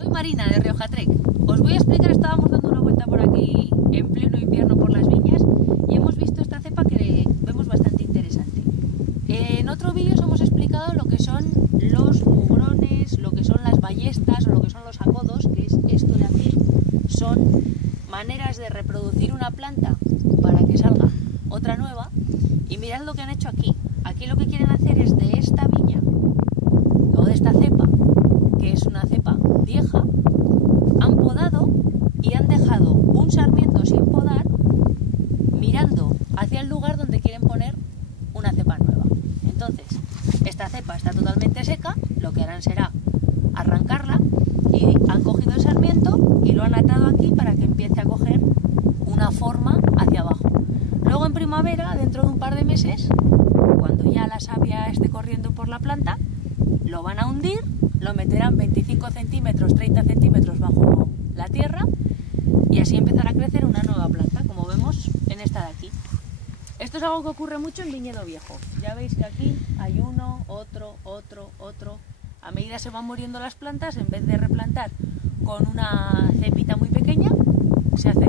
Soy Marina de Rioja Trek. Os voy a explicar, estábamos dando una vuelta por aquí en pleno invierno por las viñas y hemos visto esta cepa que vemos bastante interesante. En otro vídeo os hemos explicado lo que son los mugrones, lo que son las ballestas o lo que son los acodos, que es esto de aquí. Son maneras de reproducir una planta para que salga otra nueva. Y mirad lo que han hecho aquí. Aquí lo que quieren hacer es de esta viña o de esta cepa, que es una cepa vieja, han podado y han dejado un sarmiento sin podar mirando hacia el lugar donde quieren poner una cepa nueva. Entonces, esta cepa está totalmente seca, lo que harán será arrancarla y han cogido el sarmiento y lo han atado aquí para que empiece a coger una forma hacia abajo. Luego en primavera, dentro de un par de meses, cuando ya la savia esté corriendo por la planta, lo van a hundir, lo meterán 25 centímetros, 30 centímetros bajo la tierra y así empezará a crecer una nueva planta, como vemos en esta de aquí. Esto es algo que ocurre mucho en viñedo viejo. Ya veis que aquí hay uno, otro. A medida se van muriendo las plantas, en vez de replantar con una cepita muy pequeña, se hace